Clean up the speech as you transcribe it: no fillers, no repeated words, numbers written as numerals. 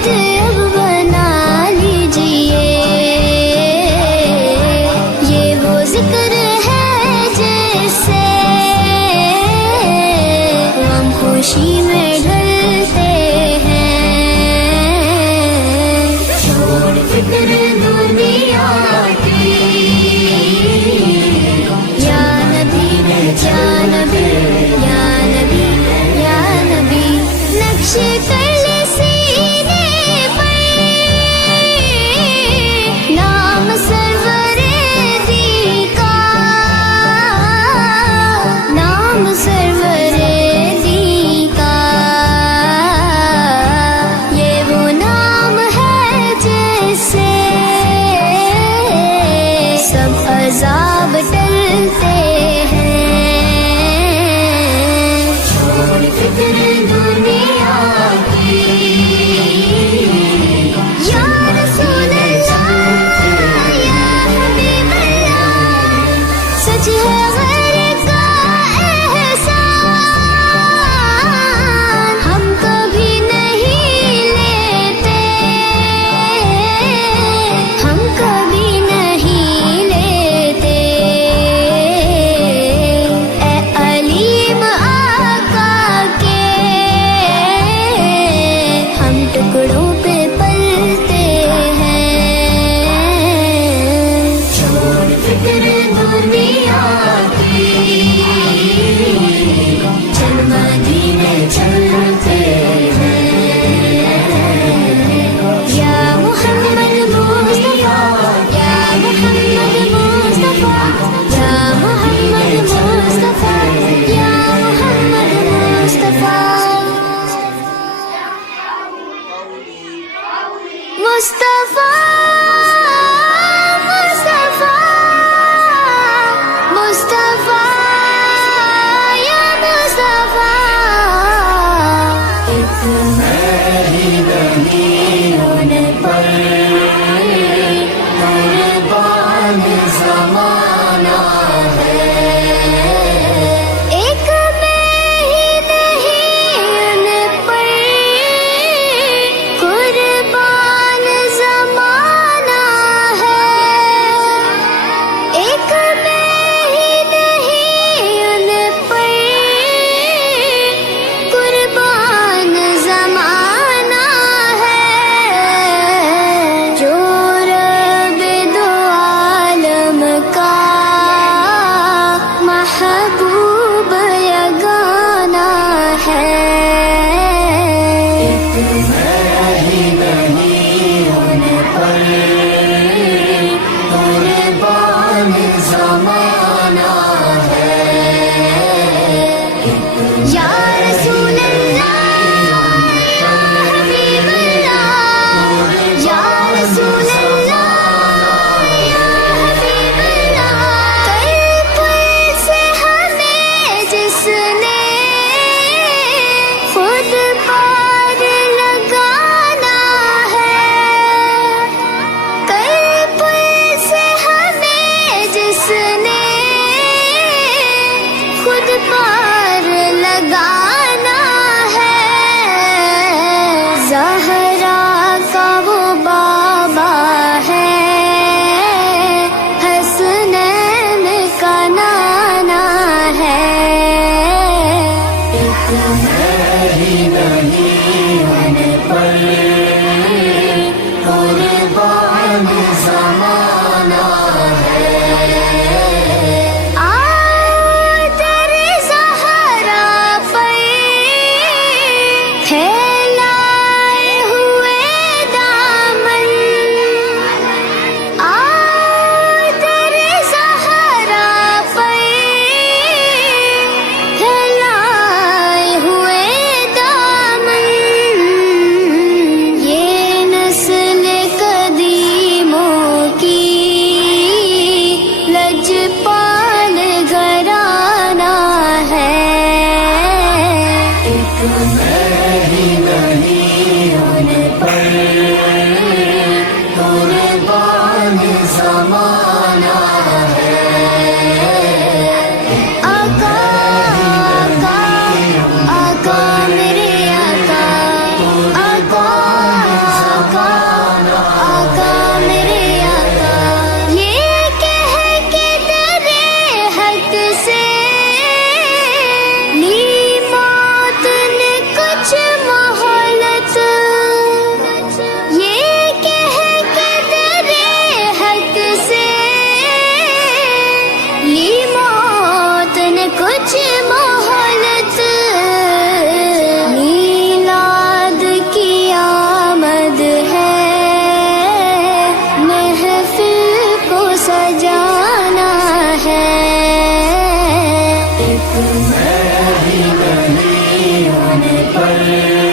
अब बना लीजिए। ये वो जिक्र है जिससे हम खुशी में ढलते हैं। छोड़ फिक्र दुनिया की, या नबी या नबी या नबी या नबी, नक्शे कर ले सीने पर नाम सरवरे दी का, नाम सरवरे दी का। ये वो नाम है जिससे सब अज़ाब टलते हैं। छोड़ फिक्र दुनिया की, या रसूल अल्लाह या हबीब अल्लाह, सच है गैर का एहसान हम कभी नहीं लेते, हम कभी नहीं लेते। ए अलीम आका के हम टुकड़ों पे पलते हैं। छोड़ फिक्र दुनिया की, चल मदीने चलते हैं। या मोहम्मद मुस्तफा, या मोहम्मद मुस्तफा, या मोहम्मद मुस्तफा, या मोहम्मद मुस्तफा। मुस्तफा मुस्तफा मुस्तफा या मुस्तफा, एक मैं ही नहीं होने पर कुर्बान ज़माना है। एक मैं ही नहीं होने पर कुर्बान ज़माना है। एक मैं ही नहीं होने पर कुर्बान ज़माना है। जो रब दो आलम का महबूब यगाना है। एक मैं ही नहीं होने पर कुर्बान ज़माना है। या रसूल अल्लाह या हबीब अल्लाह, या रसूल अल्लाह या हबीब अल्लाह। कल पुल से हमें जिसने खुद पार लगाना है। कल पुल से हमें जिसने खुद पार लगाना है। ज़हरा का वो बाबा है, हसनैन का नाना है। एक मैं ही नहीं होने पर कुर्बान ज़माना है। आओ तेरे ज़हरा पर फैलाए हुए दामन, आओ तेरे ज़हरा पर फैलाए हुए दामन। ये नस्ल कदीमों की लजपाल घराना है। एक मैं ही नहीं होने पर कुर्बान ज़माना है। आका आका आका मेरे आका, आका جانے پر